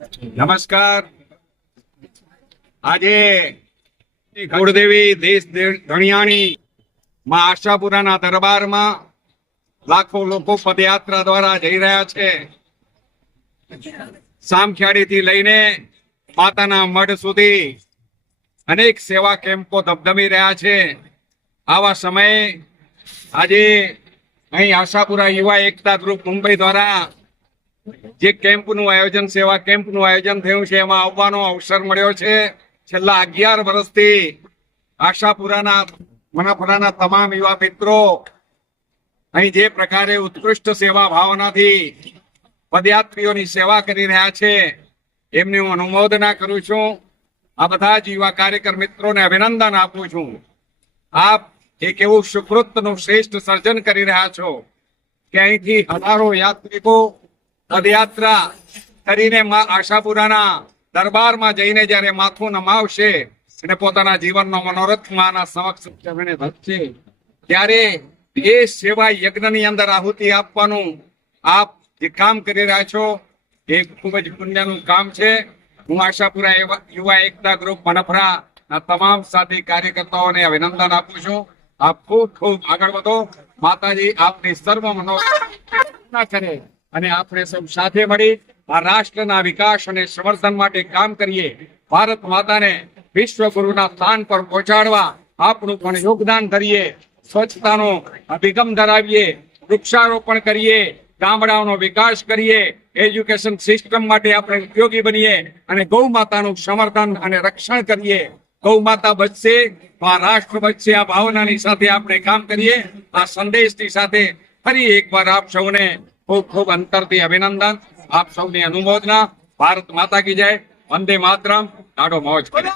નમસ્કાર. આજે કુળદેવી દેશ ધણિયાણી માં આશાપુરાના દરબારમાં લાખો લોકો પદયાત્રા દ્વારા જઈ રહ્યા છે. સામખિયાળી થી લઈને માતાના મઢ સુધી અનેક સેવા કેમ્પો ધબધબી રહ્યા છે. આવા સમયે આજે અહીં આશાપુરા યુવા એકતા ગ્રુપ મુંબઈ દ્વારા જે કેમ્પનું આયોજન સેવા કેમ્પનું આયોજન થયું છે એમાં આવવાનો અવસર મળ્યો છે. છેલ્લા 11 વર્ષથી આશાપુરાના મનાપરાના તમામ યુવા મિત્રો અહીં જે પ્રકારે ઉત્કૃષ્ટ સેવા ભાવનાથી પદયાત્રીઓની સેવા કરી રહ્યા છે એમની હું અનુમોદના કરું છું. આ બધા જ યુવા કાર્યકર મિત્રોને અભિનંદન આપું છું. આપ એક એવું સુકૃતનું શ્રેષ્ઠ સર્જન કરી રહ્યા છો કે અહીંથી હજારો યાત્રિકો પદયાત્રા કરીને આશાપુરાના દરબારમાં જઈને જ્યારે માથું નમાવશે અને પોતાના જીવનનો મનોરથ માના સમક્ષ ધરશે ત્યારે એ સેવા યજ્ઞની અંદર આહુતિ આપવાનું આપ જે કામ કરી રહ્યા છો એ ખૂબ જ પુણ્યનું કામ છે. હું આશાપુરા યુવા એકતા ગ્રુપ મનપરાના તમામ સાથી કાર્યકર્તાઓને અભિનંદન આપું છું. આપ ખૂબ ખૂબ આગળ વધો. માતાજી આપની સર્વ મનોકામના કરે અને આપણે સૌ સાથે મળી આ રાષ્ટ્રના વિકાસ અને સંવર્ધન માટે કામ કરીએ. ભારત માતાને વિશ્વ ગુરુના સ્થાન પર પહોંચાડવા આપણું પણ યોગદાન કરીએ. સ્વચ્છતાનો અભિગમ ધરાવીએ, વૃક્ષારોપણ કરીએ, ગામડાઓનો વિકાસ કરીએ, એજ્યુકેશન સિસ્ટમ માટે આપણે ઉપયોગી બનીએ અને ગૌ માતાનું સમર્થન અને રક્ષણ કરીએ. ગૌ માતા બચશે તો આ રાષ્ટ્ર બચશે. આ ભાવનાની સાથે આપણે કામ કરીએ. આ સંદેશની સાથે ફરી એકવાર આપ સૌને ખૂબ ખૂબ અંતરથી અભિનંદન. આપ સૌની અનુમોદના. ભારત માતા કી જય. વંદે માતરમ. દાડો મોજ કરે.